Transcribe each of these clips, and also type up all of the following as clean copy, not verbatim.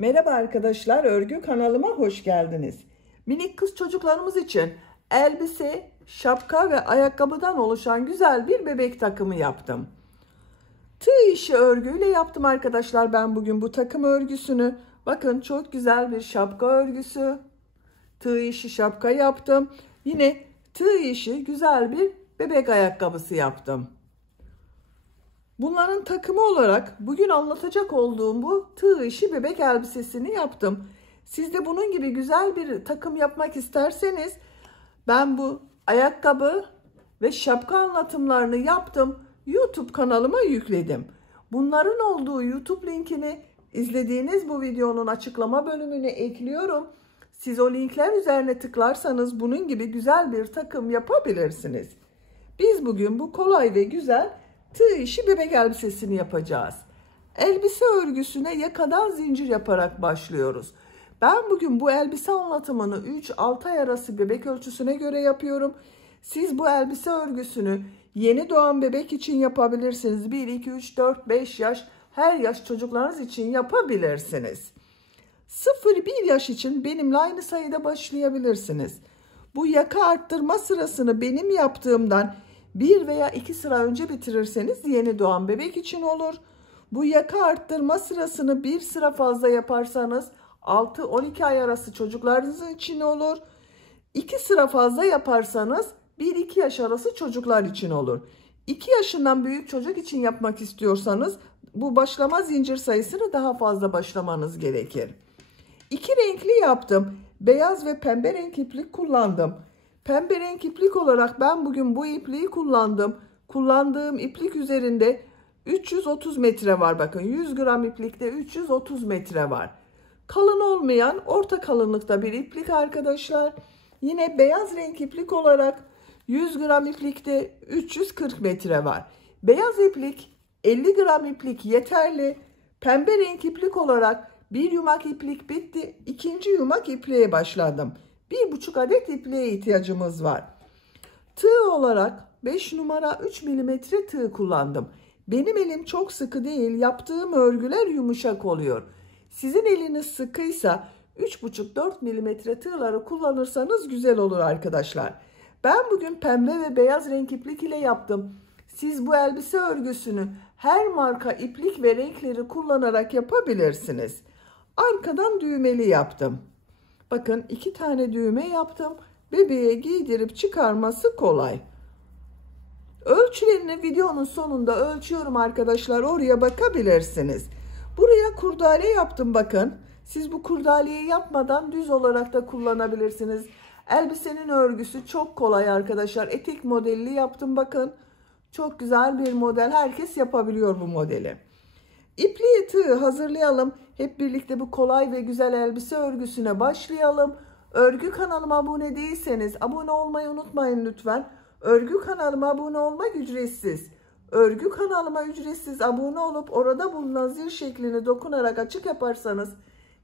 Merhaba arkadaşlar, örgü kanalıma hoş geldiniz. Minik kız çocuklarımız için elbise, şapka ve ayakkabıdan oluşan güzel bir bebek takımı yaptım. Tığ işi örgüyle yaptım arkadaşlar ben bugün bu takım örgüsünü. Bakın çok güzel bir şapka örgüsü. Tığ işi şapka yaptım. Yine tığ işi güzel bir bebek ayakkabısı yaptım. Bunların takımı olarak bugün anlatacak olduğum bu tığ işi bebek elbisesini yaptım. Siz de bunun gibi güzel bir takım yapmak isterseniz ben bu ayakkabı ve şapka anlatımlarını yaptım. YouTube kanalıma yükledim. Bunların olduğu YouTube linkini izlediğiniz bu videonun açıklama bölümüne ekliyorum. Siz o linkler üzerine tıklarsanız bunun gibi güzel bir takım yapabilirsiniz. Biz bugün bu kolay ve güzel tığ işi bebek elbisesini yapacağız. Elbise örgüsüne yakadan zincir yaparak başlıyoruz. Ben bugün bu elbise anlatımını 3-6 ay arası bebek ölçüsüne göre yapıyorum. Siz bu elbise örgüsünü yeni doğan bebek için yapabilirsiniz. 1, 2, 3, 4, 5 yaş, her yaş çocuklarınız için yapabilirsiniz. 0-1 yaş için benimle aynı sayıda başlayabilirsiniz. Bu yaka arttırma sırasını benim yaptığımdan 1 veya 2 sıra önce bitirirseniz yeni doğan bebek için olur. Bu yaka arttırma sırasını 1 sıra fazla yaparsanız 6-12 ay arası çocuklarınız için olur. 2 sıra fazla yaparsanız 1-2 yaş arası çocuklar için olur. 2 yaşından büyük çocuk için yapmak istiyorsanız bu başlama zincir sayısını daha fazla başlamanız gerekir. 2 renkli yaptım. Beyaz ve pembe renk iplik kullandım. Pembe renk iplik olarak ben bugün bu ipliği kullandım. Kullandığım iplik üzerinde 330 metre var. Bakın 100 gram iplikte 330 metre var. Kalın olmayan orta kalınlıkta bir iplik arkadaşlar. Yine beyaz renk iplik olarak 100 gram iplikte 340 metre var. Beyaz iplik 50 gram iplik yeterli. Pembe renk iplik olarak bir yumak iplik bitti. İkinci yumak ipliğe başladım. 1,5 adet ipliğe ihtiyacımız var. Tığ olarak 5 numara 3 milimetre tığ kullandım. Benim elim çok sıkı değil. Yaptığım örgüler yumuşak oluyor. Sizin eliniz sıkıysa 3,5-4 milimetre tığları kullanırsanız güzel olur arkadaşlar. Ben bugün pembe ve beyaz renk iplik ile yaptım. Siz bu elbise örgüsünü her marka iplik ve renkleri kullanarak yapabilirsiniz. Arkadan düğmeli yaptım. Bakın 2 tane düğme yaptım. Bebeğe giydirip çıkarması kolay. Ölçülerini videonun sonunda ölçüyorum arkadaşlar. Oraya bakabilirsiniz. Buraya kurdale yaptım bakın. Siz bu kurdaleyi yapmadan düz olarak da kullanabilirsiniz. Elbisenin örgüsü çok kolay arkadaşlar. Etek modelli yaptım bakın. Çok güzel bir model. Herkes yapabiliyor bu modeli. İpliği tığı hazırlayalım. Hep birlikte bu kolay ve güzel elbise örgüsüne başlayalım. Örgü kanalıma abone değilseniz abone olmayı unutmayın lütfen. Örgü kanalıma abone olmak ücretsiz. Örgü kanalıma ücretsiz abone olup orada bulunan zil şeklini dokunarak açık yaparsanız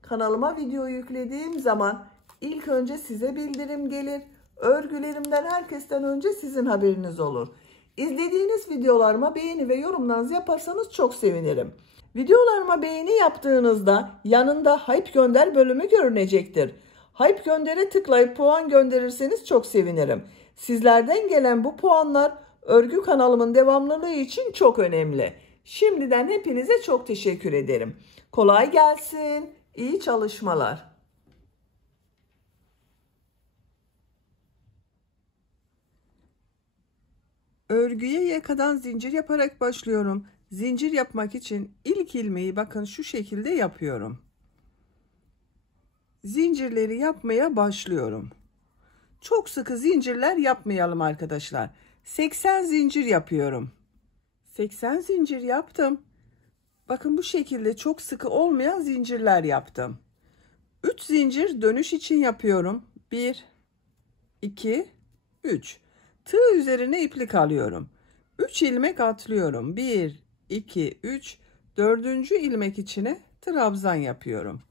kanalıma video yüklediğim zaman ilk önce size bildirim gelir. Örgülerimden herkesten önce sizin haberiniz olur. İzlediğiniz videolarıma beğeni ve yorumlarınızı yaparsanız çok sevinirim. Videolarıma beğeni yaptığınızda yanında Hype Gönder bölümü görünecektir. Hype Gönder'e tıklayıp puan gönderirseniz çok sevinirim. Sizlerden gelen bu puanlar örgü kanalımın devamlılığı için çok önemli. Şimdiden hepinize çok teşekkür ederim. Kolay gelsin, iyi çalışmalar. Örgüye yakadan zincir yaparak başlıyorum. Zincir yapmak için ilk ilmeği bakın şu şekilde yapıyorum. Zincirleri yapmaya başlıyorum. Çok sıkı zincirler yapmayalım arkadaşlar. 80 zincir yapıyorum. 80 zincir yaptım. Bakın bu şekilde çok sıkı olmayan zincirler yaptım. 3 zincir dönüş için yapıyorum. 1, 2, 3. Tığ üzerine iplik alıyorum. 3 ilmek atlıyorum. 1, 2, 3. 4. ilmek içine trabzan yapıyorum.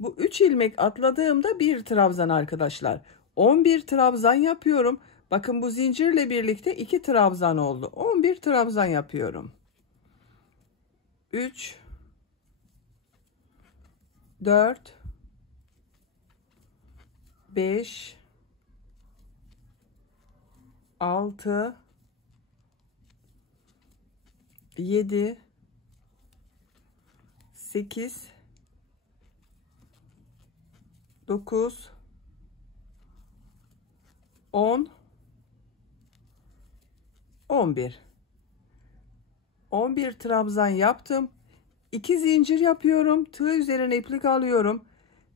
Bu 3 ilmek atladığımda bir trabzan arkadaşlar. 11 trabzan yapıyorum. Bakın bu zincirle birlikte 2 trabzan oldu. 11 trabzan yapıyorum. 3, 4, 5, 6, 7, 8, 9, 10, 11. 11 trabzan yaptım. 2 zincir yapıyorum. Tığ üzerine iplik alıyorum.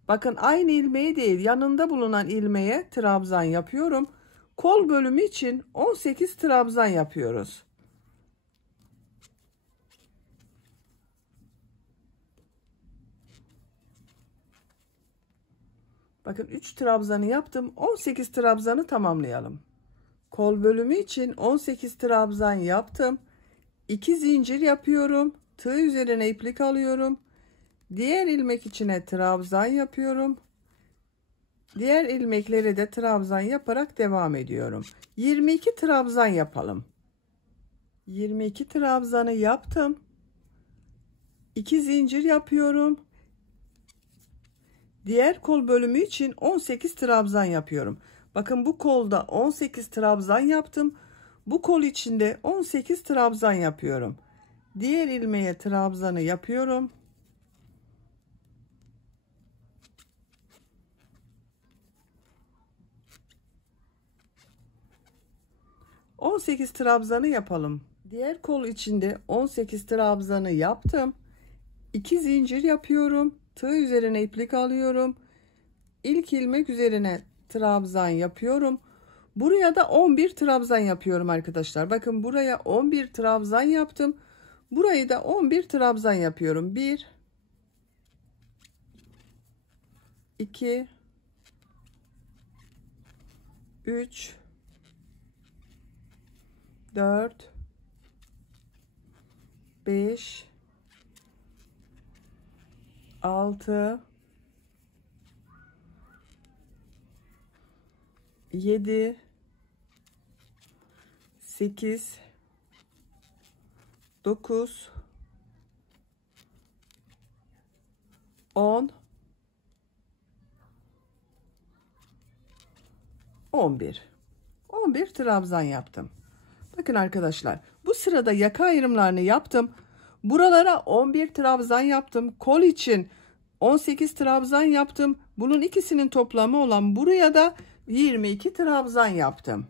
Bakın aynı ilmeği değil, yanında bulunan ilmeğe trabzan yapıyorum. Kol bölümü için 18 trabzan yapıyoruz. Bakın 3 trabzanı yaptım. 18 trabzanı tamamlayalım. Kol bölümü için 18 trabzan yaptım. 2 zincir yapıyorum. Tığ üzerine iplik alıyorum. Diğer ilmek içine trabzan yapıyorum. Diğer ilmeklere de trabzan yaparak devam ediyorum. 22 trabzan yapalım. 22 trabzanı yaptım. 2 zincir yapıyorum. Diğer kol bölümü için 18 trabzan yapıyorum. Bakın bu kolda 18 trabzan yaptım. Bu kol içinde 18 trabzan yapıyorum. Diğer ilmeğe trabzanı yapıyorum. 18 trabzanı yapalım. Diğer kol içinde 18 trabzanı yaptım. 2 zincir yapıyorum. Tığ üzerine iplik alıyorum. İlk ilmek üzerine trabzan yapıyorum. Buraya da 11 trabzan yapıyorum arkadaşlar. Bakın buraya 11 trabzan yaptım. Burayı da 11 trabzan yapıyorum. 1 2 3 4 5 6 7 8 9 10 11 trabzan yaptım. Bakın arkadaşlar, bu sırada yaka ayrımlarını yaptım. Buralara 11 trabzan yaptım. Kol için 18 trabzan yaptım. Bunun ikisinin toplamı olan buraya da 22 trabzan yaptım.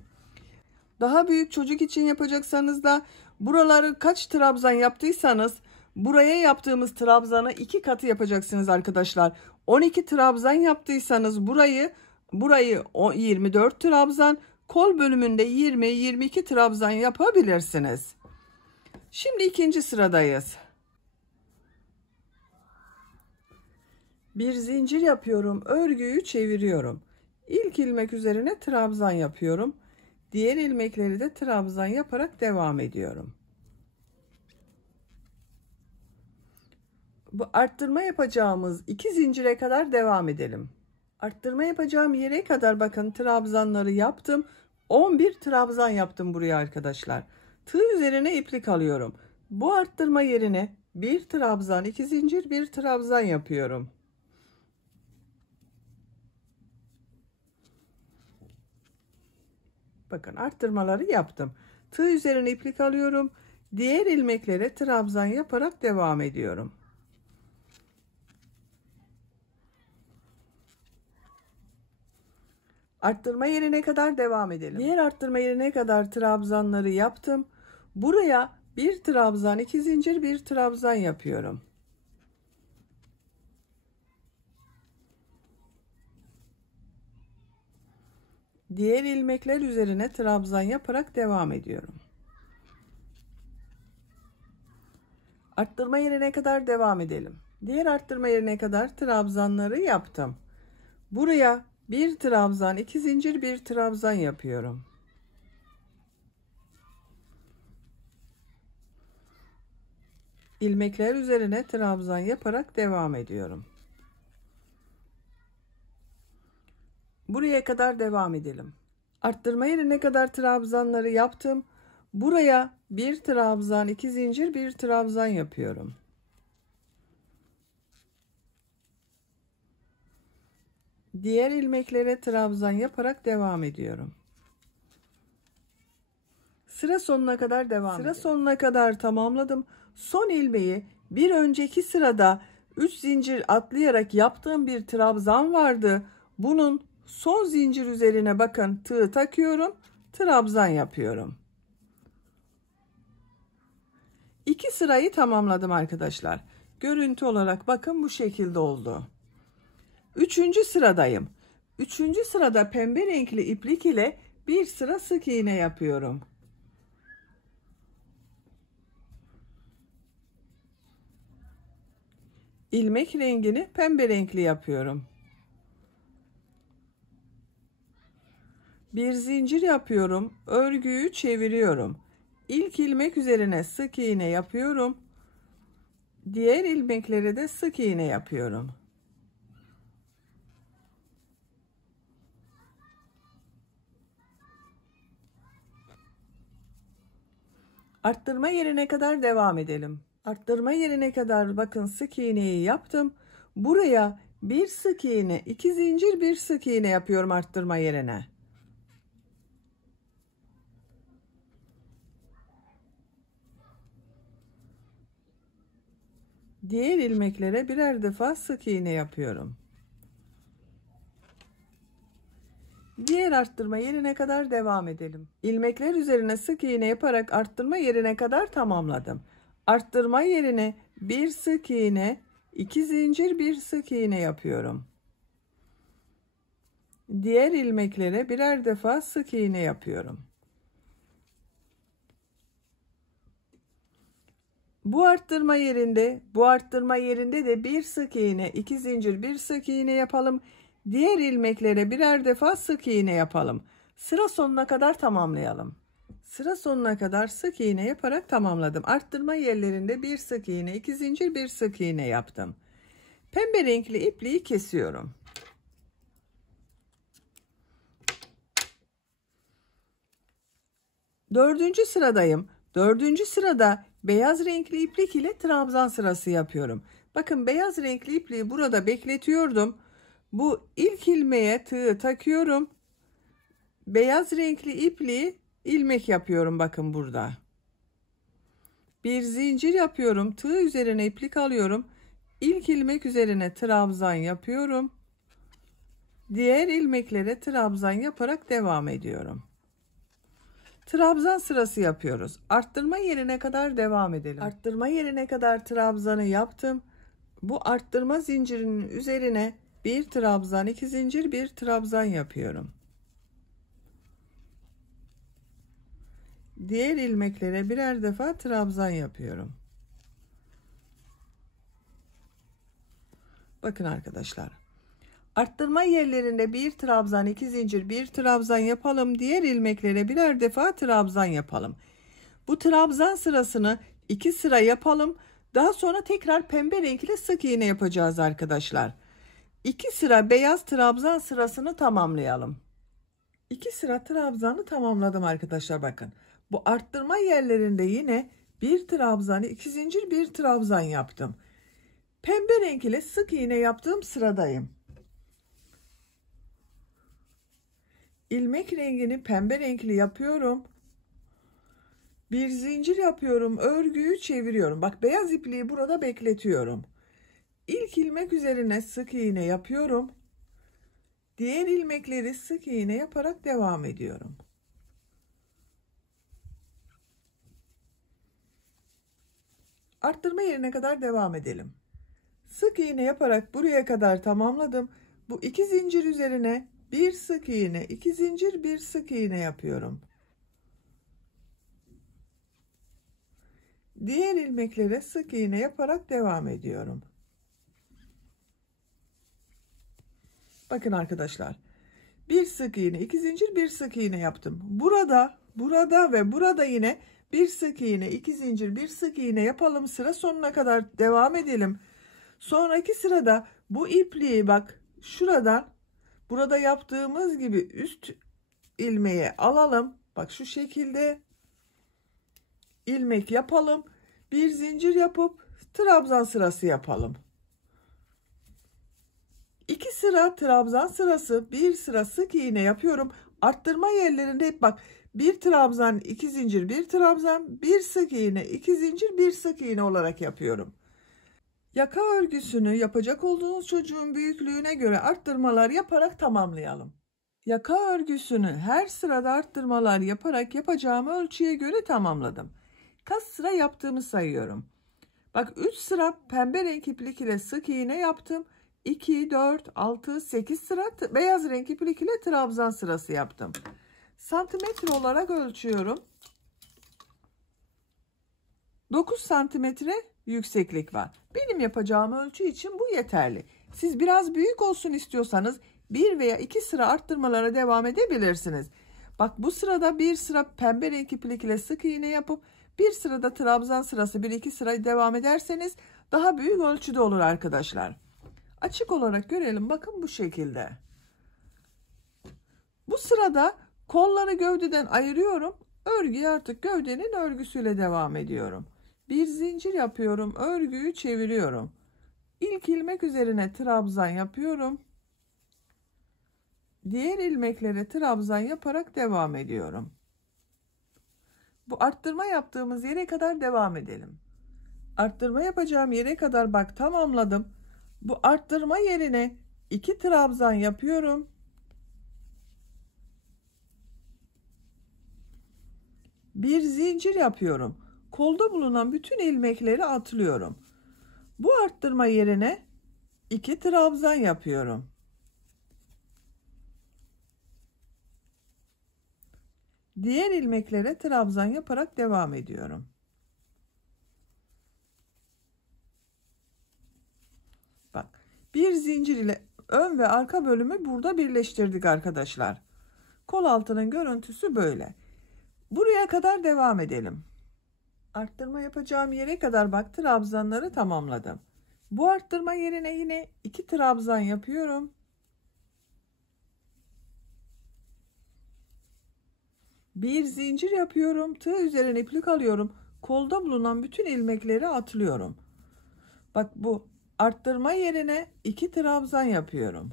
Daha büyük çocuk için yapacaksanız da buraları kaç trabzan yaptıysanız buraya yaptığımız trabzanı 2 katı yapacaksınız arkadaşlar. 12 trabzan yaptıysanız burayı 24 trabzan, kol bölümünde 20-22 trabzan yapabilirsiniz. Şimdi ikinci sıradayız. Bir zincir yapıyorum, örgüyü çeviriyorum. İlk ilmek üzerine trabzan yapıyorum. Diğer ilmekleri de trabzan yaparak devam ediyorum. Bu arttırma yapacağımız 2 zincire kadar devam edelim. Arttırma yapacağım yere kadar bakın trabzanları yaptım. 11 trabzan yaptım buraya arkadaşlar. Tığ üzerine iplik alıyorum. Bu arttırma yerine bir trabzan, 2 zincir, bir trabzan yapıyorum. Bakın arttırmaları yaptım. Tığ üzerine iplik alıyorum. Diğer ilmeklere trabzan yaparak devam ediyorum. Arttırma yerine kadar devam edelim. Diğer arttırma yerine kadar trabzanları yaptım. Buraya bir trabzan, 2 zincir, bir trabzan yapıyorum. Diğer ilmekler üzerine trabzan yaparak devam ediyorum. Arttırma yerine kadar devam edelim. Diğer arttırma yerine kadar trabzanları yaptım. Buraya bir trabzan, 2 zincir, bir trabzan yapıyorum. İlmekler üzerine trabzan yaparak devam ediyorum. Buraya kadar devam edelim. Arttırma yerine kadar trabzanları yaptım. Buraya bir trabzan, 2 zincir, bir trabzan yapıyorum. Diğer ilmeklere trabzan yaparak devam ediyorum. Sıra sonuna kadar devam ediyorum. Sıra sonuna kadar tamamladım. Son ilmeği bir önceki sırada 3 zincir atlayarak yaptığım bir trabzan vardı. Bunun son zincir üzerine bakın tığ takıyorum. Trabzan yapıyorum. 2 sırayı tamamladım arkadaşlar. Görüntü olarak bakın bu şekilde oldu. 3. sıradayım. 3. sırada pembe renkli iplik ile bir sıra sık iğne yapıyorum. İlmek rengini pembe renkli yapıyorum. Bir zincir yapıyorum. Örgüyü çeviriyorum. İlk ilmek üzerine sık iğne yapıyorum. Diğer ilmeklere de sık iğne yapıyorum. Arttırma yerine kadar devam edelim. Arttırma yerine kadar bakın sık iğneyi yaptım. Buraya bir sık iğne, 2 zincir, bir sık iğne yapıyorum arttırma yerine. Diğer ilmeklere birer defa sık iğne yapıyorum. Diğer arttırma yerine kadar devam edelim. İlmekler üzerine sık iğne yaparak arttırma yerine kadar tamamladım. Arttırma yerine bir sık iğne, 2 zincir, bir sık iğne yapıyorum. Diğer ilmeklere birer defa sık iğne yapıyorum. Bu arttırma yerinde de bir sık iğne, 2 zincir, bir sık iğne yapalım. Diğer ilmeklere birer defa sık iğne yapalım. Sıra sonuna kadar tamamlayalım. Sıra sonuna kadar sık iğne yaparak tamamladım. Arttırma yerlerinde bir sık iğne, 2 zincir, bir sık iğne yaptım. Pembe renkli ipliği kesiyorum. Dördüncü sıradayım. 4. sırada beyaz renkli iplik ile trabzan sırası yapıyorum. Bakın beyaz renkli ipliği burada bekletiyordum. Bu ilk ilmeğe tığı takıyorum. Beyaz renkli ipliği ilmek yapıyorum bakın burada. Bir zincir yapıyorum. Tığ üzerine iplik alıyorum. İlk ilmek üzerine trabzan yapıyorum. Diğer ilmeklere trabzan yaparak devam ediyorum. Trabzan sırası yapıyoruz. Arttırma yerine kadar devam edelim. Arttırma yerine kadar trabzanı yaptım. Bu arttırma zincirinin üzerine bir trabzan, 2 zincir, bir trabzan yapıyorum. Diğer ilmeklere birer defa trabzan yapıyorum. Bakın arkadaşlar. Arttırma yerlerinde bir trabzan, 2 zincir, bir trabzan yapalım. Diğer ilmeklere birer defa trabzan yapalım. Bu trabzan sırasını 2 sıra yapalım. Daha sonra tekrar pembe renkli sık iğne yapacağız arkadaşlar. 2 sıra beyaz trabzan sırasını tamamlayalım. 2 sıra trabzanı tamamladım arkadaşlar bakın. Bu arttırma yerlerinde yine bir trabzan, 2 zincir, bir trabzan yaptım. Pembe renkli sık iğne yaptığım sıradayım. İlmek rengini pembe renkli yapıyorum. Bir zincir yapıyorum. Örgüyü çeviriyorum. Bak beyaz ipliği burada bekletiyorum. İlk ilmek üzerine sık iğne yapıyorum. Diğer ilmekleri sık iğne yaparak devam ediyorum. Arttırma yerine kadar devam edelim. Sık iğne yaparak buraya kadar tamamladım. Bu 2 zincir üzerine bir sık iğne, 2 zincir, bir sık iğne yapıyorum. Diğer ilmeklere sık iğne yaparak devam ediyorum. Bakın arkadaşlar. Bir sık iğne, 2 zincir, bir sık iğne yaptım. Burada ve burada yine bir sık iğne, 2 zincir, bir sık iğne yapalım. Sıra sonuna kadar devam edelim. Sonraki sırada bu ipliği bak şuradan burada yaptığımız gibi üst ilmeğe alalım. Bak şu şekilde ilmek yapalım. Bir zincir yapıp trabzan sırası yapalım. 2 sıra trabzan sırası, bir sıra sık iğne yapıyorum. Arttırma yerlerinde hep bak, bir trabzan, iki zincir, bir trabzan, bir sık iğne, iki zincir, bir sık iğne olarak yapıyorum. Yaka örgüsünü yapacak olduğunuz çocuğun büyüklüğüne göre arttırmalar yaparak tamamlayalım. Yaka örgüsünü her sırada arttırmalar yaparak yapacağım ölçüye göre tamamladım. Kaç sıra yaptığımı sayıyorum. Bak, 3 sıra pembe renk iplik ile sık iğne yaptım. 2, 4, 6, 8 sıra beyaz renk iplik ile trabzan sırası yaptım. Santimetre olarak ölçüyorum. 9 santimetre yükseklik var. Benim yapacağım ölçü için bu yeterli. Siz biraz büyük olsun istiyorsanız 1 veya 2 sıra arttırmalara devam edebilirsiniz. Bak, bu sırada bir sıra pembe renk iplik ile sık iğne yapıp bir sırada trabzan sırası 1-2 sıra devam ederseniz daha büyük ölçüde olur arkadaşlar. Açık olarak görelim. Bakın bu şekilde. Bu sırada kolları gövdeden ayırıyorum. Örgüye artık gövdenin örgüsüyle devam ediyorum. Bir zincir yapıyorum. Örgüyü çeviriyorum. İlk ilmek üzerine trabzan yapıyorum. Diğer ilmeklere trabzan yaparak devam ediyorum. Bu arttırma yaptığımız yere kadar devam edelim. Arttırma yapacağım yere kadar bak tamamladım. Bu arttırma yerine 2 trabzan yapıyorum. Bir zincir yapıyorum. Kolda bulunan bütün ilmekleri atlıyorum. Bu arttırma yerine 2 trabzan yapıyorum. Diğer ilmeklere trabzan yaparak devam ediyorum. Bak, bir zincir ile ön ve arka bölümü burada birleştirdik arkadaşlar. Kol altının görüntüsü böyle. Buraya kadar devam edelim. Arttırma yapacağım yere kadar bak, trabzanları tamamladım. Bu arttırma yerine yine 2 trabzan yapıyorum. Bir zincir yapıyorum. Tığ üzerine iplik alıyorum. Kolda bulunan bütün ilmekleri atlıyorum. Bak, bu arttırma yerine 2 trabzan yapıyorum.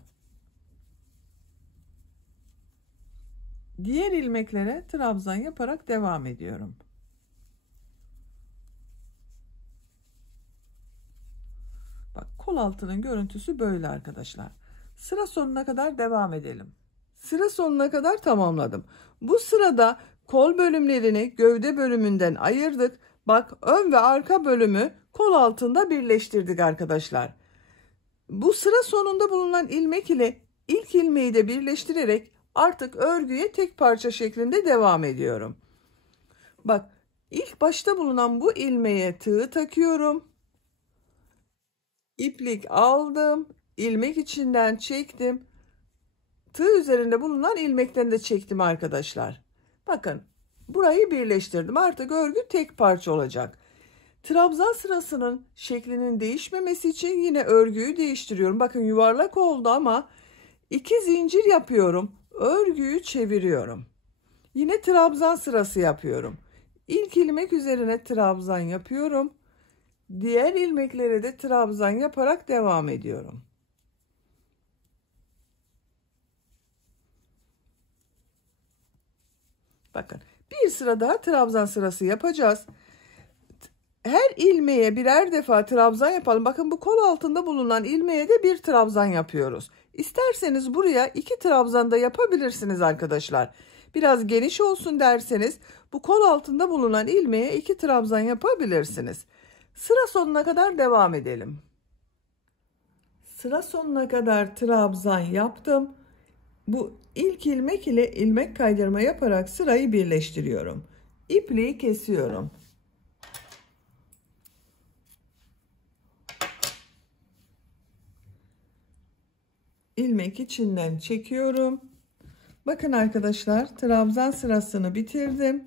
Diğer ilmeklere trabzan yaparak devam ediyorum. Bak, kol altının görüntüsü böyle arkadaşlar. Sıra sonuna kadar devam edelim. Sıra sonuna kadar tamamladım. Bu sırada kol bölümlerini gövde bölümünden ayırdık. Bak, ön ve arka bölümü kol altında birleştirdik arkadaşlar. Bu sıra sonunda bulunan ilmek ile ilk ilmeği de birleştirerek artık örgüye tek parça şeklinde devam ediyorum. Bak, ilk başta bulunan bu ilmeğe tığ takıyorum. İplik aldım. İlmek içinden çektim. Tığ üzerinde bulunan ilmekten de çektim arkadaşlar. Bakın, burayı birleştirdim. Artık örgü tek parça olacak. Trabzan sırasının şeklinin değişmemesi için yine örgüyü değiştiriyorum. Bakın, yuvarlak oldu ama 2 zincir yapıyorum. Örgüyü çeviriyorum. Yine trabzan sırası yapıyorum. İlk ilmek üzerine trabzan yapıyorum. Diğer ilmeklere de trabzan yaparak devam ediyorum. Bakın, bir sıra daha trabzan sırası yapacağız. Her ilmeğe birer defa trabzan yapalım. Bakın, bu kol altında bulunan ilmeğe de bir trabzan yapıyoruz. İsterseniz buraya 2 trabzan da yapabilirsiniz arkadaşlar. Biraz geniş olsun derseniz bu kol altında bulunan ilmeğe 2 trabzan yapabilirsiniz. Sıra sonuna kadar devam edelim. Sıra sonuna kadar trabzan yaptım. Bu ilk ilmek ile ilmek kaydırma yaparak sırayı birleştiriyorum. İpliği kesiyorum. İlmek içinden çekiyorum. Bakın arkadaşlar, trabzan sırasını bitirdim.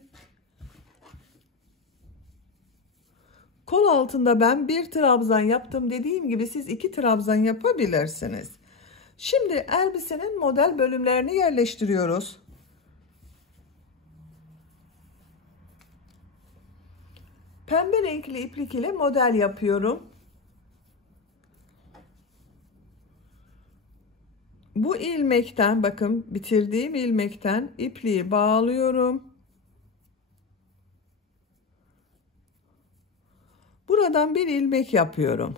Kol altında ben bir trabzan yaptım. Dediğim gibi siz 2 trabzan yapabilirsiniz. Şimdi elbisenin model bölümlerini yerleştiriyoruz. Pembe renkli iplik ile model yapıyorum. Bu ilmekten, bakın bitirdiğim ilmekten ipliği bağlıyorum. Buradan bir ilmek yapıyorum.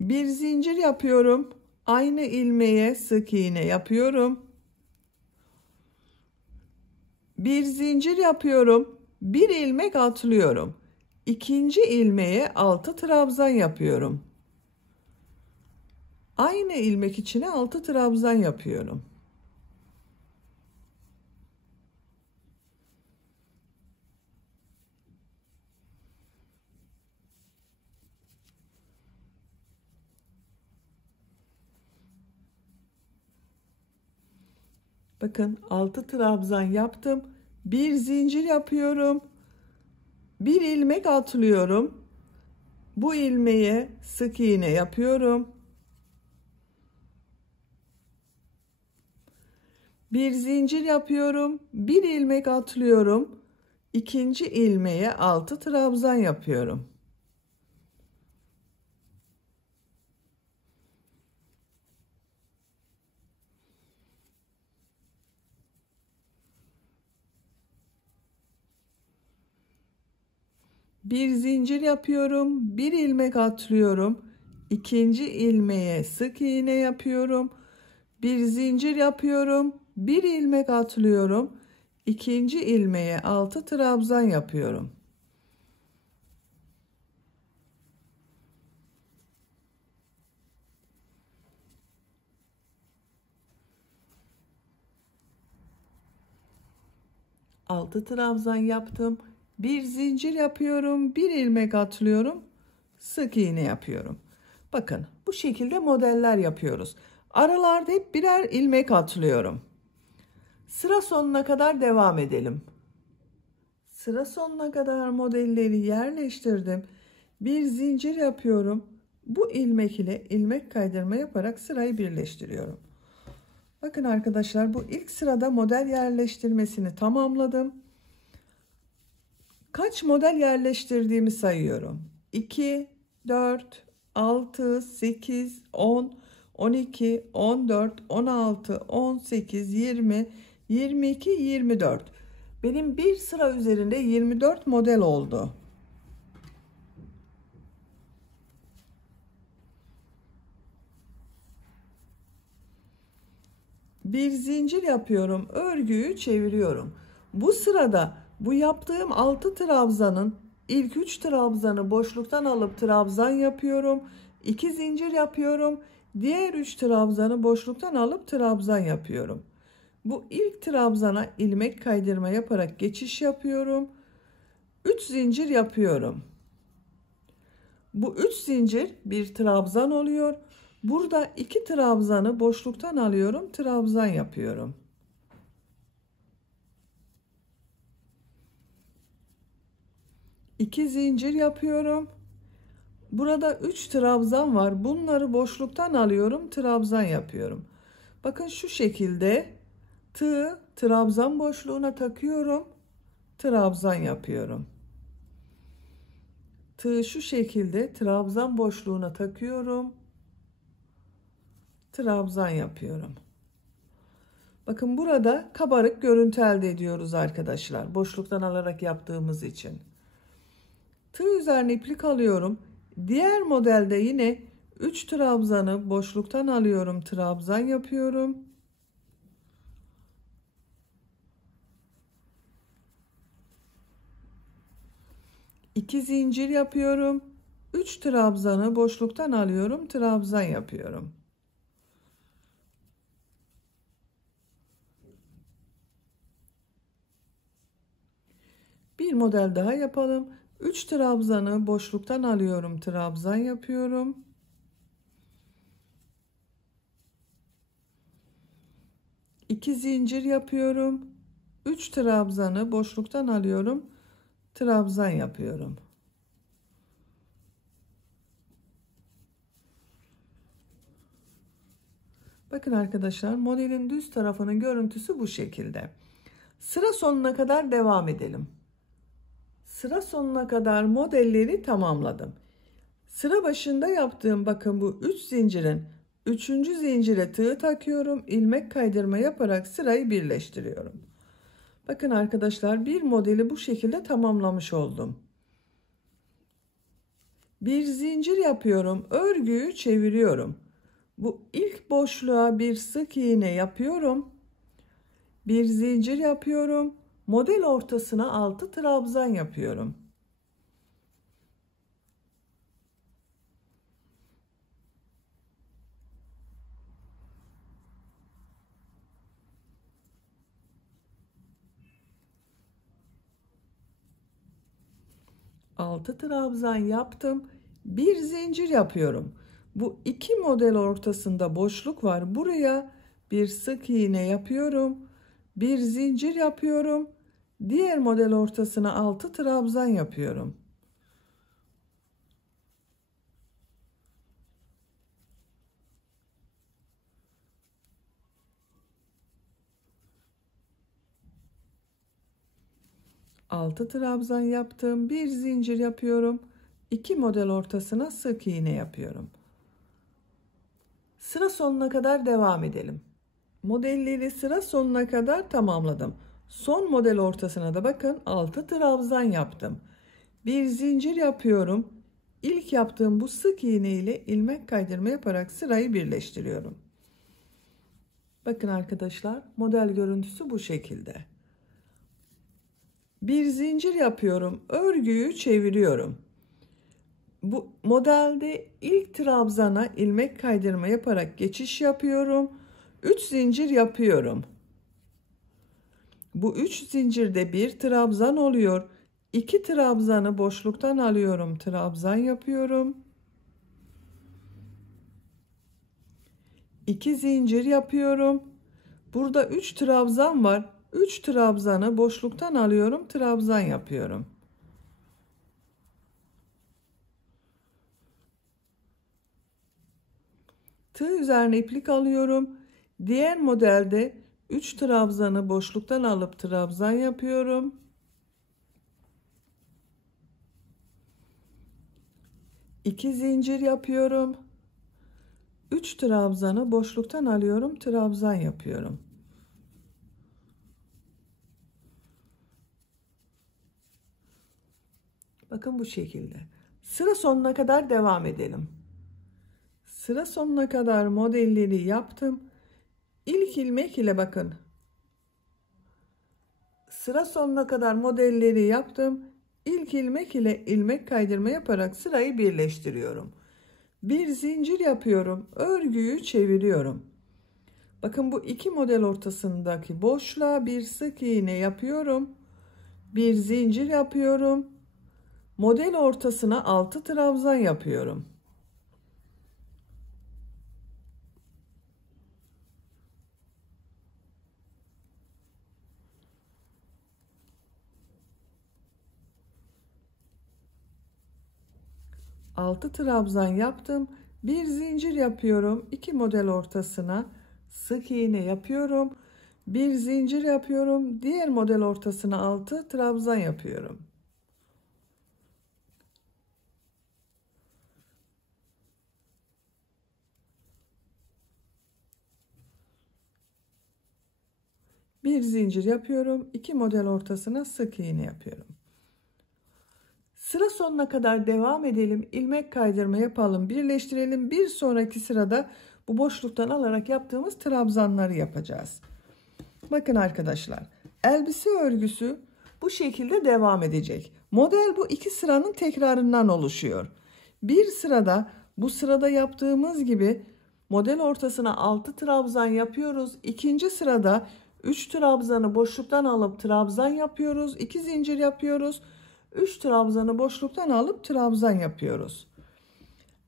Bir zincir yapıyorum. Aynı ilmeğe sık iğne yapıyorum. Bir zincir yapıyorum. Bir ilmek atlıyorum. İkinci ilmeğe 6 trabzan yapıyorum. Aynı ilmek içine 6 trabzan yapıyorum. Bakın 6 trabzan yaptım. Bir zincir yapıyorum. Bir ilmek atlıyorum. Bu ilmeğe sık iğne yapıyorum. Bir zincir yapıyorum. Bir ilmek atlıyorum. İkinci ilmeğe 6 trabzan yapıyorum. Bir zincir yapıyorum. Bir ilmek atlıyorum. İkinci ilmeğe sık iğne yapıyorum. Bir zincir yapıyorum. Bir ilmek atlıyorum. İkinci ilmeğe 6 trabzan yapıyorum. Altı trabzan yaptım. Bir zincir yapıyorum. Bir ilmek atlıyorum. Sık iğne yapıyorum. Bakın bu şekilde modeller yapıyoruz. Aralarda hep birer ilmek atlıyorum. Sıra sonuna kadar devam edelim. Sıra sonuna kadar modelleri yerleştirdim. Bir zincir yapıyorum. Bu ilmek ile ilmek kaydırma yaparak sırayı birleştiriyorum. Bakın arkadaşlar, bu ilk sırada model yerleştirmesini tamamladım. Kaç model yerleştirdiğimi sayıyorum. 2, 4, 6, 8, 10, 12, 14, 16, 18, 20, 22, 24. Benim bir sıra üzerinde 24 model oldu. Bir zincir yapıyorum. Örgüyü çeviriyorum. Bu sırada bu yaptığım 6 trabzanın ilk 3 trabzanı boşluktan alıp trabzan yapıyorum. 2 zincir yapıyorum. Diğer 3 trabzanı boşluktan alıp trabzan yapıyorum. Bu ilk trabzana ilmek kaydırma yaparak geçiş yapıyorum. 3 zincir yapıyorum. Bu 3 zincir bir trabzan oluyor. Burada 2 trabzanı boşluktan alıyorum, trabzan yapıyorum. İki zincir yapıyorum. Burada 3 trabzan var. Bunları boşluktan alıyorum, trabzan yapıyorum. Bakın şu şekilde tığı trabzan boşluğuna takıyorum, trabzan yapıyorum. Tığı şu şekilde trabzan boşluğuna takıyorum, trabzan yapıyorum. Bakın burada kabarık görüntü elde ediyoruz arkadaşlar. Boşluktan alarak yaptığımız için. Tığ üzerine iplik alıyorum. Diğer modelde yine 3 trabzanı boşluktan alıyorum, trabzan yapıyorum. İki zincir yapıyorum. 3 trabzanı boşluktan alıyorum, trabzan yapıyorum. Bir model daha yapalım. 3 trabzanı boşluktan alıyorum, trabzan yapıyorum. İki zincir yapıyorum. 3 trabzanı boşluktan alıyorum, trabzan yapıyorum. Bakın arkadaşlar, modelin düz tarafının görüntüsü bu şekilde. Sıra sonuna kadar devam edelim. Sıra sonuna kadar modelleri tamamladım. Sıra başında yaptığım, bakın bu 3 zincirin Üçüncü zincire tığ takıyorum. İlmek kaydırma yaparak sırayı birleştiriyorum. Bakın arkadaşlar, bir modeli bu şekilde tamamlamış oldum. Bir zincir yapıyorum. Örgüyü çeviriyorum. Bu ilk boşluğa bir sık iğne yapıyorum. Bir zincir yapıyorum. Model ortasına 6 trabzan yapıyorum. Altı trabzan yaptım. Bir zincir yapıyorum. Bu iki model ortasında boşluk var. Buraya bir sık iğne yapıyorum. Bir zincir yapıyorum. Diğer model ortasına 6 trabzan yapıyorum. Altı trabzan yaptım. Bir zincir yapıyorum. İki model ortasına sık iğne yapıyorum. Sıra sonuna kadar devam edelim. Modelleri sıra sonuna kadar tamamladım. Son model ortasına da bakın 6 trabzan yaptım. Bir zincir yapıyorum. İlk yaptığım bu sık iğne ile ilmek kaydırma yaparak sırayı birleştiriyorum. Bakın arkadaşlar, model görüntüsü bu şekilde. Bir zincir yapıyorum. Örgüyü çeviriyorum. Bu modelde ilk trabzana ilmek kaydırma yaparak geçiş yapıyorum. 3 zincir yapıyorum. Bu 3 zincirde bir trabzan oluyor. 2 trabzanı boşluktan alıyorum. Trabzan yapıyorum. 2 zincir yapıyorum. Burada 3 trabzan var. 3 trabzanı boşluktan alıyorum. Trabzan yapıyorum. Tığ üzerine iplik alıyorum. Diğer modelde 3 trabzanı boşluktan alıp trabzan yapıyorum. 2 zincir yapıyorum. 3 trabzanı boşluktan alıyorum. Trabzan yapıyorum. Bakın bu şekilde. Sıra sonuna kadar devam edelim. Sıra sonuna kadar modelleri yaptım. İlk ilmek ile bakın. Sıra sonuna kadar modelleri yaptım. İlk ilmek ile ilmek kaydırma yaparak sırayı birleştiriyorum. Bir zincir yapıyorum. Örgüyü çeviriyorum. Bakın bu iki model ortasındaki boşluğa bir sık iğne yapıyorum. Bir zincir yapıyorum. Model ortasına 6 trabzan yapıyorum. Altı trabzan yaptım. Bir zincir yapıyorum. İki model ortasına sık iğne yapıyorum. Bir zincir yapıyorum. Diğer model ortasına 6 trabzan yapıyorum. Bir zincir yapıyorum. İki model ortasına sık iğne yapıyorum. Sıra sonuna kadar devam edelim. İlmek kaydırma yapalım. Birleştirelim. Bir sonraki sırada bu boşluktan alarak yaptığımız trabzanları yapacağız. Bakın arkadaşlar. Elbise örgüsü bu şekilde devam edecek. Model bu iki sıranın tekrarından oluşuyor. Bir sırada, bu sırada yaptığımız gibi model ortasına 6 trabzan yapıyoruz. İkinci sırada 3 trabzanı boşluktan alıp trabzan yapıyoruz. 2 zincir yapıyoruz. 3 trabzanı boşluktan alıp trabzan yapıyoruz.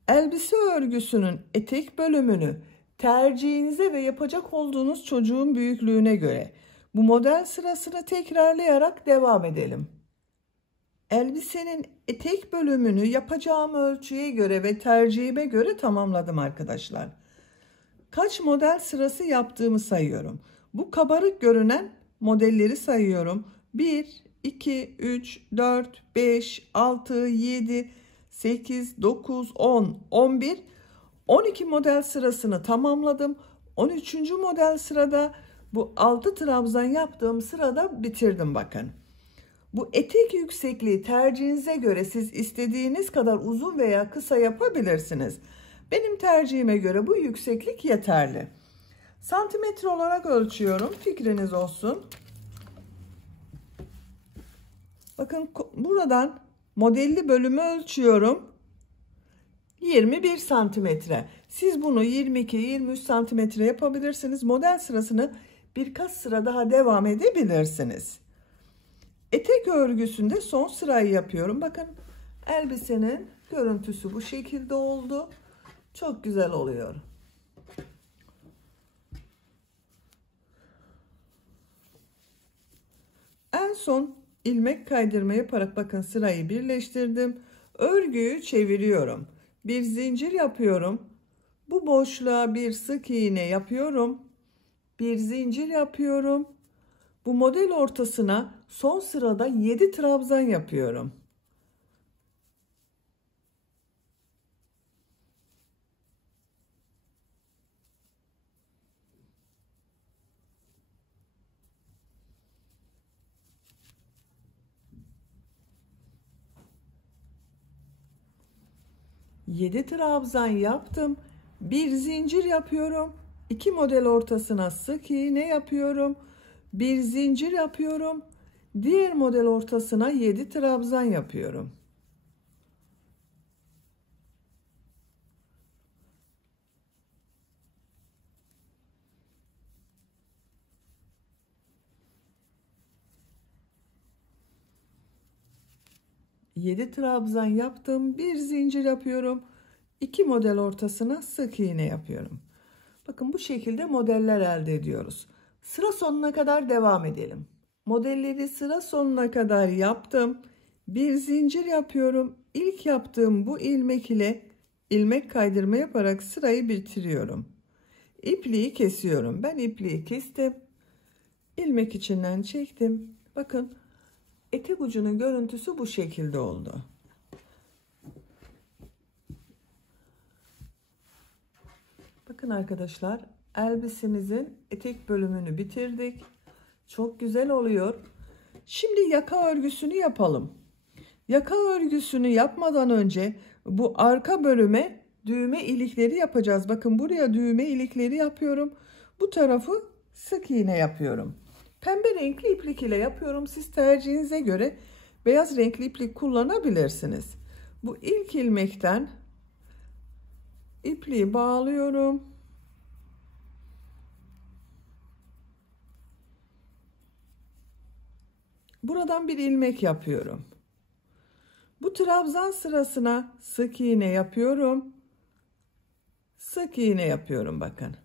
Elbise örgüsünün etek bölümünü tercihinize ve yapacak olduğunuz çocuğun büyüklüğüne göre bu model sırasını tekrarlayarak devam edelim. Elbisenin etek bölümünü yapacağım ölçüye göre ve tercihime göre tamamladım arkadaşlar. Kaç model sırası yaptığımı sayıyorum. Bu kabarık görünen modelleri sayıyorum. 1, 2, 3, 4, 5, 6, 7, 8, 9, 10, 11. 12 model sırasını tamamladım. 13. model sırada bu 6 trabzan yaptığım sırada bitirdim bakın. Bu etek yüksekliği tercihinize göre siz istediğiniz kadar uzun veya kısa yapabilirsiniz. Benim tercihime göre bu yükseklik yeterli. Santimetre olarak ölçüyorum, fikriniz olsun. Bakın buradan modelli bölümü ölçüyorum. 21 santimetre. Siz bunu 22-23 santimetre yapabilirsiniz. Model sırasını birkaç sıra daha devam edebilirsiniz. Etek örgüsünde son sırayı yapıyorum. Bakın elbisenin görüntüsü bu şekilde oldu. Çok güzel oluyor. En son ilmek kaydırma yaparak bakın sırayı birleştirdim. Örgüyü çeviriyorum. Bir zincir yapıyorum. Bu boşluğa bir sık iğne yapıyorum. Bir zincir yapıyorum. Bu model ortasına son sırada 7 trabzan yapıyorum. Yedi trabzan yaptım. Bir zincir yapıyorum. 2 model ortasına sık iğne yapıyorum. Bir zincir yapıyorum. Diğer model ortasına 7 trabzan yapıyorum. Yedi trabzan yaptım. Bir zincir yapıyorum. 2 model ortasına sık iğne yapıyorum. Bakın bu şekilde modeller elde ediyoruz. Sıra sonuna kadar devam edelim. Modelleri sıra sonuna kadar yaptım. Bir zincir yapıyorum. İlk yaptığım bu ilmek ile ilmek kaydırma yaparak sırayı bitiriyorum. İpliği kesiyorum. Ben ipliği kestim. İlmek içinden çektim. Bakın etek ucunun görüntüsü bu şekilde oldu. Bakın arkadaşlar, elbisemizin etek bölümünü bitirdik. Çok güzel oluyor. Şimdi yaka örgüsünü yapalım. Yaka örgüsünü yapmadan önce bu arka bölüme düğme ilikleri yapacağız. Bakın buraya düğme ilikleri yapıyorum. Bu tarafı sık iğne yapıyorum. Pembe renkli iplik ile yapıyorum. Siz tercihinize göre beyaz renkli iplik kullanabilirsiniz. Bu ilk ilmekten ipliği bağlıyorum. Buradan bir ilmek yapıyorum. Bu trabzan sırasına sık iğne yapıyorum. Sık iğne yapıyorum bakın.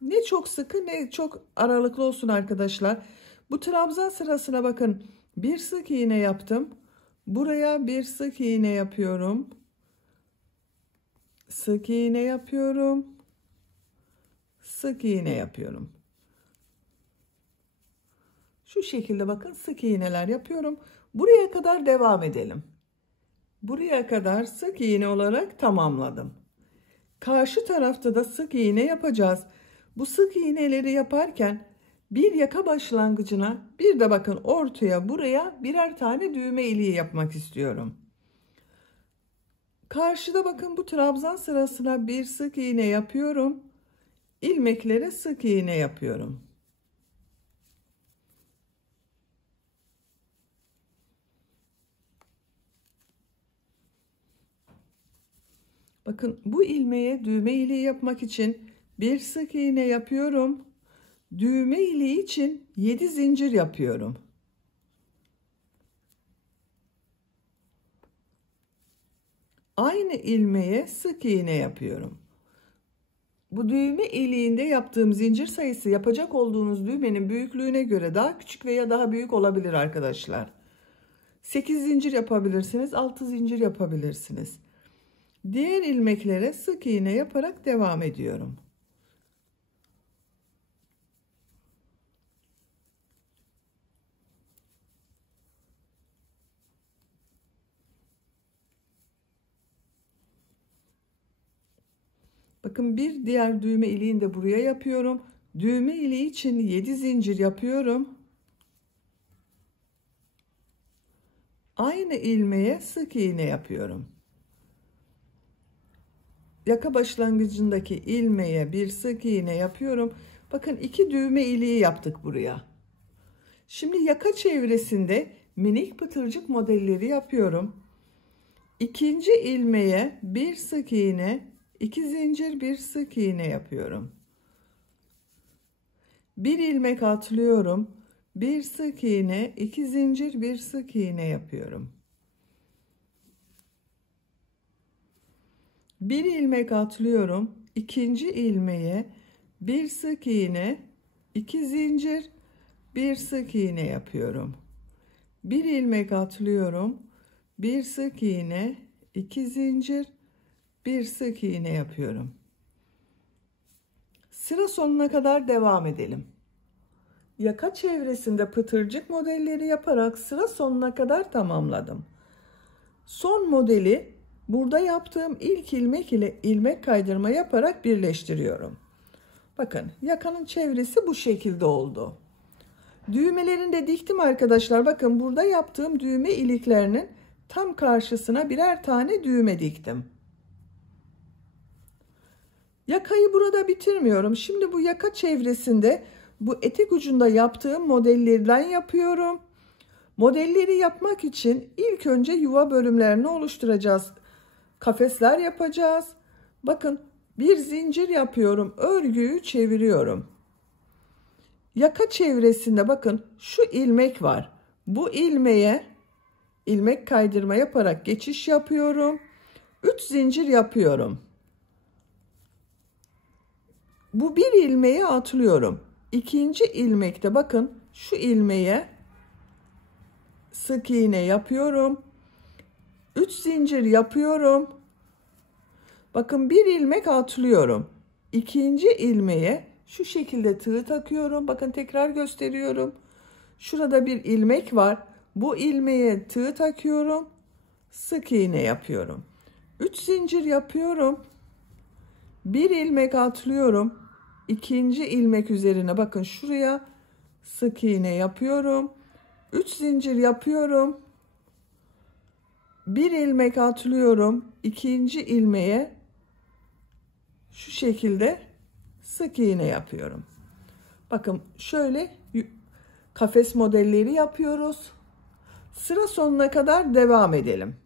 Ne çok sıkı ne çok aralıklı olsun arkadaşlar. Bu trabzan sırasına bakın. Bir sık iğne yaptım. Buraya bir sık iğne yapıyorum. Sık iğne yapıyorum. Sık iğne yapıyorum. Şu şekilde bakın sık iğneler yapıyorum. Buraya kadar devam edelim. Buraya kadar sık iğne olarak tamamladım. Karşı tarafta da sık iğne yapacağız. Bu sık iğneleri yaparken bir yaka başlangıcına bir de bakın ortaya buraya birer tane düğme iliği yapmak istiyorum. Karşıda bakın bu trabzan sırasına bir sık iğne yapıyorum. İlmeklere sık iğne yapıyorum. Bakın bu ilmeğe düğme iliği yapmak için bir sık iğne yapıyorum. Düğme iliği için 7 zincir yapıyorum. Aynı ilmeğe sık iğne yapıyorum. Bu düğme iliğinde yaptığım zincir sayısı yapacak olduğunuz düğmenin büyüklüğüne göre daha küçük veya daha büyük olabilir arkadaşlar. 8 zincir yapabilirsiniz, 6 zincir yapabilirsiniz. Diğer ilmeklere sık iğne yaparak devam ediyorum. Bakın bir diğer düğme iliğini de buraya yapıyorum. Düğme iliği için 7 zincir yapıyorum. Aynı ilmeğe sık iğne yapıyorum. Yaka başlangıcındaki ilmeğe bir sık iğne yapıyorum. Bakın 2 düğme iliği yaptık buraya. Şimdi yaka çevresinde minik pıtırcık modelleri yapıyorum. İkinci ilmeğe bir sık iğne, 2 zincir, bir sık iğne yapıyorum. Bir ilmek atlıyorum. Bir sık iğne, 2 zincir, bir sık iğne yapıyorum. Bir ilmek atlıyorum. İkinci ilmeğe bir sık iğne, 2 zincir, bir sık iğne yapıyorum. Bir ilmek atlıyorum. Bir sık iğne, 2 zincir, bir sık iğne yapıyorum. Sıra sonuna kadar devam edelim. Yaka çevresinde pıtırcık modelleri yaparak sıra sonuna kadar tamamladım. Son modeli burada yaptığım ilk ilmek ile ilmek kaydırma yaparak birleştiriyorum. Bakın yakanın çevresi bu şekilde oldu. Düğmelerini de diktim arkadaşlar. Bakın burada yaptığım düğme iliklerinin tam karşısına birer tane düğme diktim. Yakayı burada bitirmiyorum. Şimdi bu yaka çevresinde bu etek ucunda yaptığım modellerden yapıyorum. Modelleri yapmak için ilk önce yuva bölümlerini oluşturacağız. Kafesler yapacağız. Bakın bir zincir yapıyorum. Örgüyü çeviriyorum. Yaka çevresinde bakın şu ilmek var. Bu ilmeğe ilmek kaydırma yaparak geçiş yapıyorum. 3 zincir yapıyorum. Bu bir ilmeği atlıyorum. İkinci ilmekte bakın şu ilmeğe sık iğne yapıyorum. 3 zincir yapıyorum. Bakın bir ilmek atlıyorum. İkinci ilmeğe şu şekilde tığ takıyorum. Bakın tekrar gösteriyorum. Şurada bir ilmek var. Bu ilmeğe tığ takıyorum. Sık iğne yapıyorum. 3 zincir yapıyorum. Bir ilmek atlıyorum. İkinci ilmek üzerine bakın şuraya sık iğne yapıyorum. 3 zincir yapıyorum. Bir ilmek atlıyorum. İkinci ilmeğe şu şekilde sık iğne yapıyorum. Bakın şöyle kafes modelleri yapıyoruz. Sıra sonuna kadar devam edelim.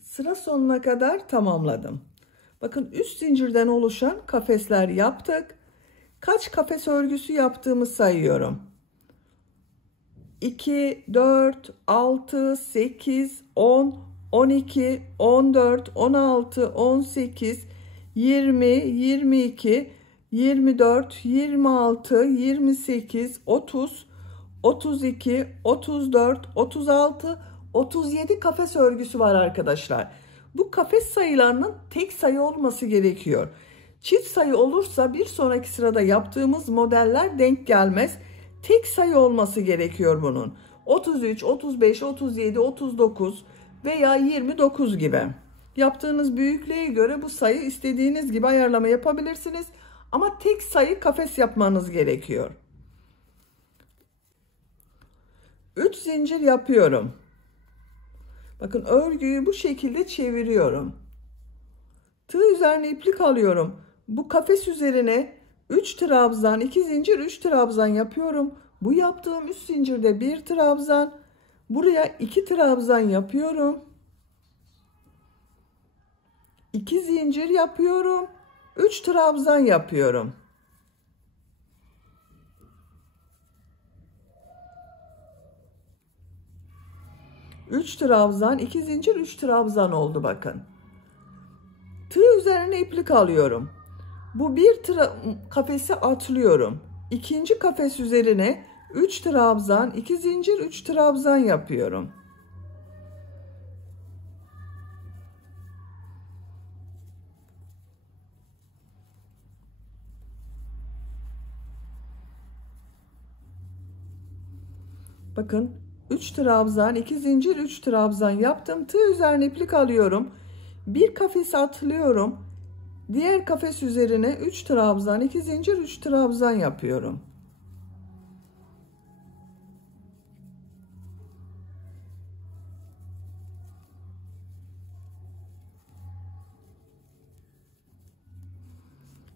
Sıra sonuna kadar tamamladım. Bakın üst zincirden oluşan kafesler yaptık. Kaç kafes örgüsü yaptığımı sayıyorum. 2, 4, 6, 8, 10, 12, 14, 16, 18, 20, 22, 24, 26, 28, 30, 32, 34, 36, 37 kafes örgüsü var arkadaşlar. Bu kafes sayılarının tek sayı olması gerekiyor. Çift sayı olursa bir sonraki sırada yaptığımız modeller denk gelmez. Tek sayı olması gerekiyor bunun. 33, 35, 37, 39 veya 29 gibi. Yaptığınız büyüklüğe göre bu sayı istediğiniz gibi ayarlama yapabilirsiniz. Ama tek sayı kafes yapmanız gerekiyor. 3 zincir yapıyorum. Bakın örgüyü bu şekilde çeviriyorum. Tığ üzerine iplik alıyorum. Bu kafes üzerine 3 trabzan, 2 zincir, 3 trabzan yapıyorum. Bu yaptığım 3 zincirde 1 trabzan. Buraya 2 trabzan yapıyorum. 2 zincir yapıyorum. 3 trabzan yapıyorum. Üç trabzan, 2 zincir, 3 trabzan oldu bakın. Tığ üzerine iplik alıyorum. Bu bir kafesi atlıyorum. İkinci kafes üzerine 3 trabzan, 2 zincir, 3 trabzan yapıyorum. Bakın 3 trabzan, 2 zincir, 3 trabzan yaptım. Tığ üzerine iplik alıyorum. Bir kafes atlıyorum. Diğer kafes üzerine 3 trabzan, 2 zincir, 3 trabzan yapıyorum.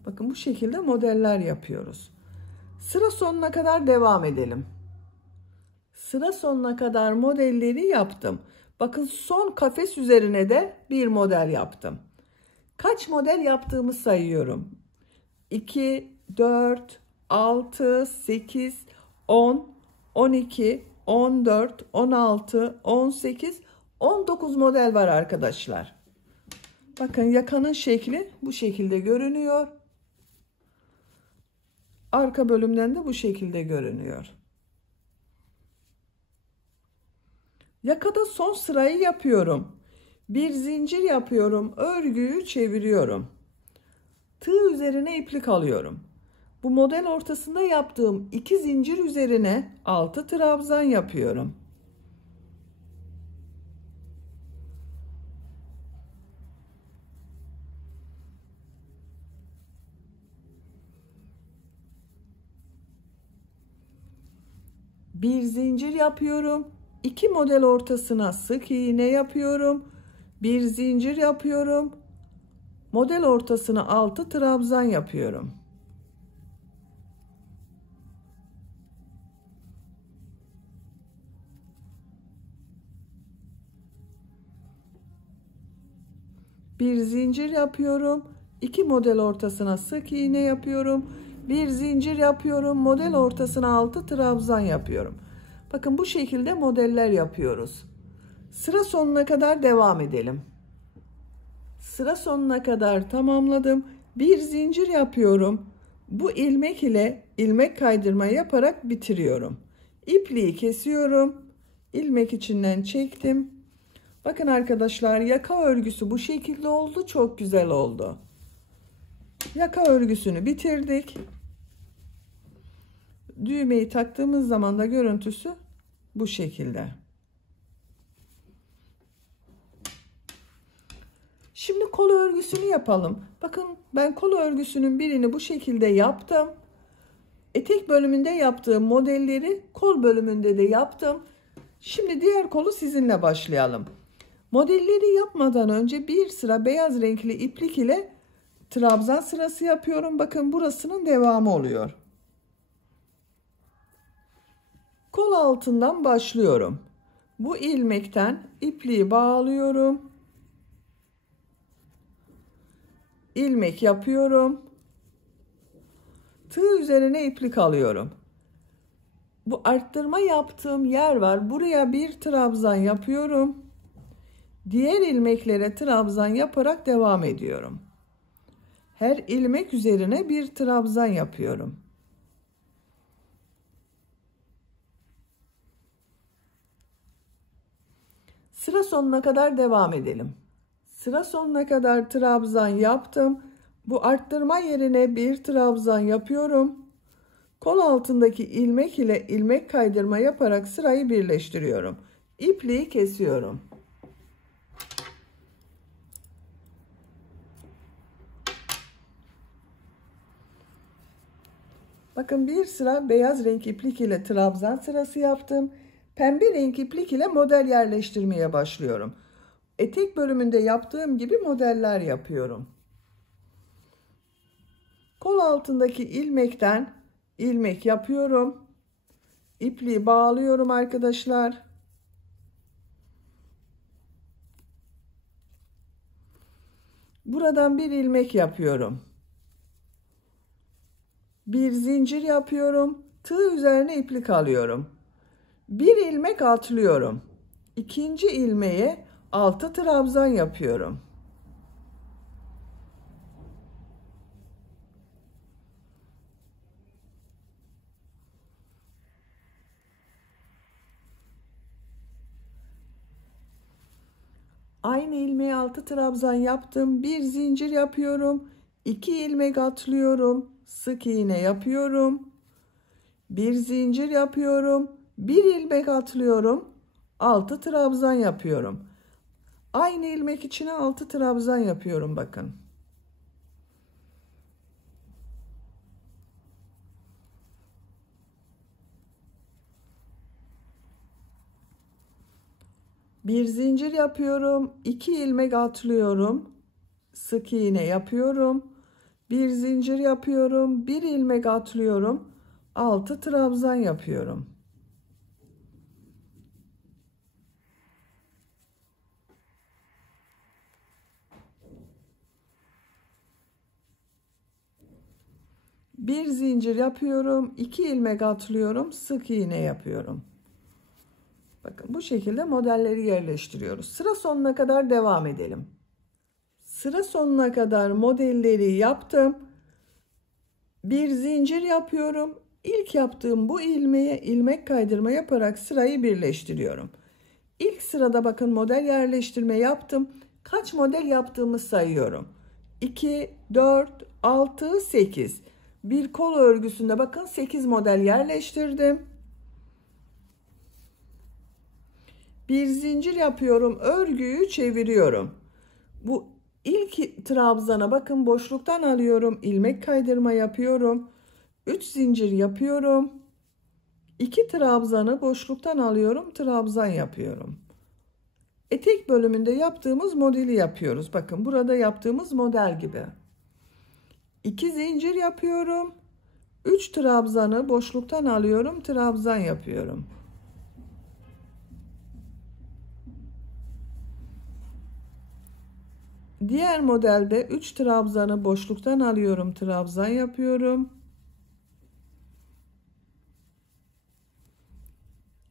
Bakın bu şekilde modeller yapıyoruz. Sıra sonuna kadar devam edelim. Sıra sonuna kadar modelleri yaptım. Bakın son kafes üzerine de bir model yaptım. Kaç model yaptığımı sayıyorum. 2, 4, 6, 8, 10, 12, 14, 16, 18, 19 model var arkadaşlar. Bakın yakanın şekli bu şekilde görünüyor. Arka bölümden de bu şekilde görünüyor. Yakada son sırayı yapıyorum. Bir zincir yapıyorum. Örgüyü çeviriyorum. Tığ üzerine iplik alıyorum. Bu model ortasında yaptığım 2 zincir üzerine 6 trabzan yapıyorum. Bir zincir yapıyorum. 2 model ortasına sık iğne yapıyorum. Bir zincir yapıyorum. Model ortasına 6 trabzan yapıyorum. Bir zincir yapıyorum. 2 model ortasına sık iğne yapıyorum. Bir zincir yapıyorum. Model ortasına 6 trabzan yapıyorum. Bakın bu şekilde modeller yapıyoruz. Sıra sonuna kadar devam edelim. Sıra sonuna kadar tamamladım. Bir zincir yapıyorum. Bu ilmek ile ilmek kaydırma yaparak bitiriyorum. İpliği kesiyorum. İlmek içinden çektim. Bakın arkadaşlar, yaka örgüsü bu şekilde oldu. Çok güzel oldu. Yaka örgüsünü bitirdik. Düğmeyi taktığımız zaman da görüntüsü bu şekilde. Şimdi kol örgüsünü yapalım. Bakın ben kol örgüsünün birini bu şekilde yaptım. Etek bölümünde yaptığım modelleri kol bölümünde de yaptım. Şimdi diğer kolu sizinle başlayalım. Modelleri yapmadan önce bir sıra beyaz renkli iplik ile trabzan sırası yapıyorum. Bakın burasının devamı oluyor. Kol altından başlıyorum. Bu ilmekten ipliği bağlıyorum. İlmek yapıyorum. Tığ üzerine iplik alıyorum. Bu arttırma yaptığım yer var. Buraya bir trabzan yapıyorum. Diğer ilmeklere trabzan yaparak devam ediyorum. Her ilmek üzerine bir trabzan yapıyorum. Sıra sonuna kadar devam edelim. Sıra sonuna kadar trabzan yaptım. Bu arttırma yerine bir trabzan yapıyorum. Kol altındaki ilmek ile ilmek kaydırma yaparak sırayı birleştiriyorum. İpliği kesiyorum. Bakın bir sıra beyaz renk iplik ile trabzan sırası yaptım. Pembe renk iplik ile model yerleştirmeye başlıyorum. Etek bölümünde yaptığım gibi modeller yapıyorum. Kol altındaki ilmekten ilmek yapıyorum. İpliği bağlıyorum arkadaşlar. Buradan bir ilmek yapıyorum. Bir zincir yapıyorum. Tığ üzerine iplik alıyorum. Bir ilmek atlıyorum. İkinci ilmeğe 6 trabzan yapıyorum. Aynı ilmeğe 6 trabzan yaptım. Bir zincir yapıyorum. 2 ilmek atlıyorum. Sık iğne yapıyorum. Bir zincir yapıyorum. Bir ilmek atlıyorum. 6 trabzan yapıyorum. Aynı ilmek içine 6 trabzan yapıyorum bakın. Bir zincir yapıyorum. 2 ilmek atlıyorum. Sık iğne yapıyorum. Bir zincir yapıyorum. Bir ilmek atlıyorum. 6 trabzan yapıyorum. Bir zincir yapıyorum. 2 ilmek atlıyorum. Sık iğne yapıyorum. Bakın bu şekilde modelleri yerleştiriyoruz. Sıra sonuna kadar devam edelim. Sıra sonuna kadar modelleri yaptım. Bir zincir yapıyorum. İlk yaptığım bu ilmeğe ilmek kaydırma yaparak sırayı birleştiriyorum. İlk sırada bakın model yerleştirme yaptım. Kaç model yaptığımı sayıyorum. 2, 4, 6, 8. Bir kol örgüsünde bakın 8 model yerleştirdim. Bir zincir yapıyorum. Örgüyü çeviriyorum. Bu ilk trabzana bakın boşluktan alıyorum. İlmek kaydırma yapıyorum. 3 zincir yapıyorum. 2 trabzanı boşluktan alıyorum. Trabzan yapıyorum. Etek bölümünde yaptığımız modeli yapıyoruz. Bakın burada yaptığımız model gibi. 2 zincir yapıyorum. 3 trabzanı boşluktan alıyorum. Trabzan yapıyorum. Diğer modelde 3 trabzanı boşluktan alıyorum. Trabzan yapıyorum.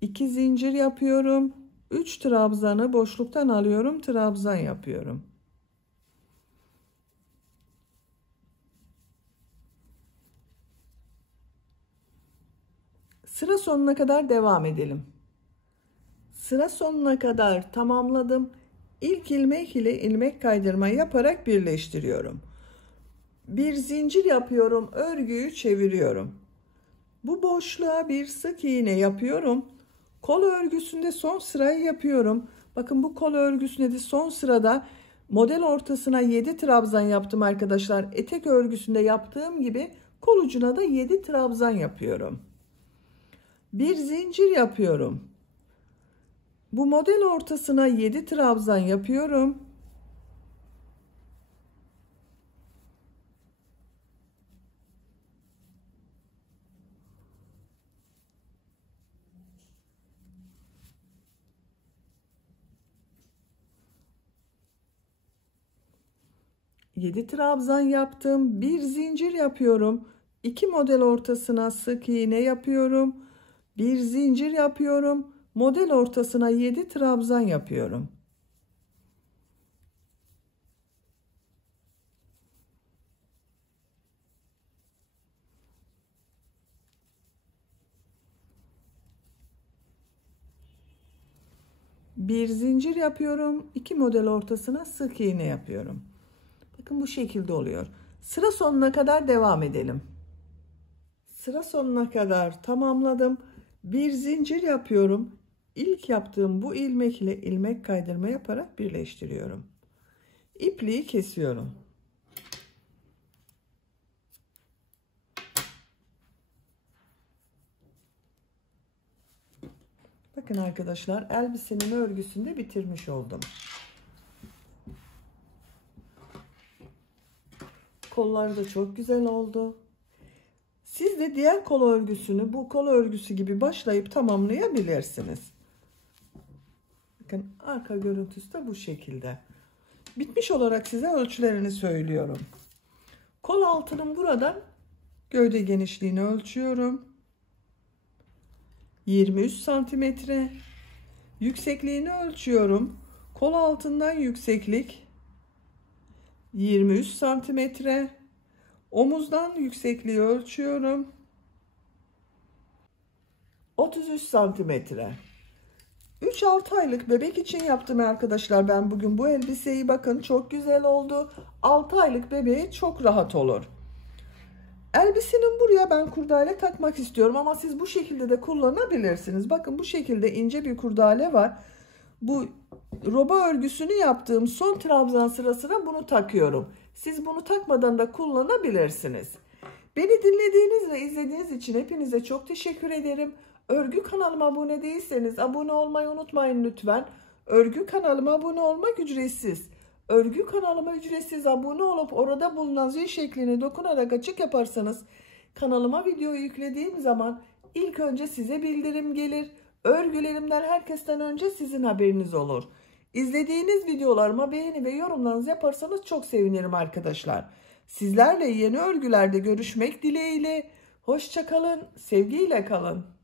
2 zincir yapıyorum. 3 trabzanı boşluktan alıyorum. Trabzan yapıyorum. Sıra sonuna kadar devam edelim. Sıra sonuna kadar tamamladım. İlk ilmek ile ilmek kaydırma yaparak birleştiriyorum. Bir zincir yapıyorum. Örgüyü çeviriyorum. Bu boşluğa bir sık iğne yapıyorum. Kol örgüsünde son sırayı yapıyorum. Bakın bu kol örgüsünde de son sırada model ortasına 7 trabzan yaptım arkadaşlar. Etek örgüsünde yaptığım gibi kol ucuna da 7 trabzan yapıyorum. Bir zincir yapıyorum. Bu model ortasına 7 trabzan yapıyorum. Yedi trabzan yaptım. Bir zincir yapıyorum. 2 model ortasına sık iğne yapıyorum. Bir zincir yapıyorum. Model ortasına 7 trabzan yapıyorum. Bir zincir yapıyorum. 2 model ortasına sık iğne yapıyorum. Bakın bu şekilde oluyor. Sıra sonuna kadar devam edelim. Sıra sonuna kadar tamamladım. Bir zincir yapıyorum. İlk yaptığım bu ilmek ile ilmek kaydırma yaparak birleştiriyorum. İpliği kesiyorum. Bakın arkadaşlar, elbisenin örgüsünü de bitirmiş oldum. Kolları da çok güzel oldu. Siz de diğer kol örgüsünü bu kol örgüsü gibi başlayıp tamamlayabilirsiniz. Bakın arka görüntüsü de bu şekilde. Bitmiş olarak size ölçülerini söylüyorum. Kol altının buradan gövde genişliğini ölçüyorum. 23 santimetre. Yüksekliğini ölçüyorum. Kol altından yükseklik 23 santimetre. Omuzdan yüksekliği ölçüyorum. 33 santimetre. 3-6 aylık bebek için yaptım arkadaşlar ben bugün bu elbiseyi. Bakın çok güzel oldu. 6 aylık bebeğe çok rahat olur. Elbisenin buraya ben kurdale takmak istiyorum ama siz bu şekilde de kullanabilirsiniz. Bakın bu şekilde ince bir kurdale var. Bu roba örgüsünü yaptığım son trabzan sırasına bunu takıyorum. Siz bunu takmadan da kullanabilirsiniz. Beni dinlediğiniz ve izlediğiniz için hepinize çok teşekkür ederim. Örgü kanalıma abone değilseniz abone olmayı unutmayın lütfen. Örgü kanalıma abone olmak ücretsiz. Örgü kanalıma ücretsiz abone olup orada bulunan zil şeklini dokunarak açık yaparsanız kanalıma video yüklediğim zaman ilk önce size bildirim gelir. Örgülerimden herkesten önce sizin haberiniz olur. İzlediğiniz videolarıma beğeni ve yorumlarınızı yaparsanız çok sevinirim arkadaşlar. Sizlerle yeni örgülerde görüşmek dileğiyle. Hoşça kalın, sevgiyle kalın.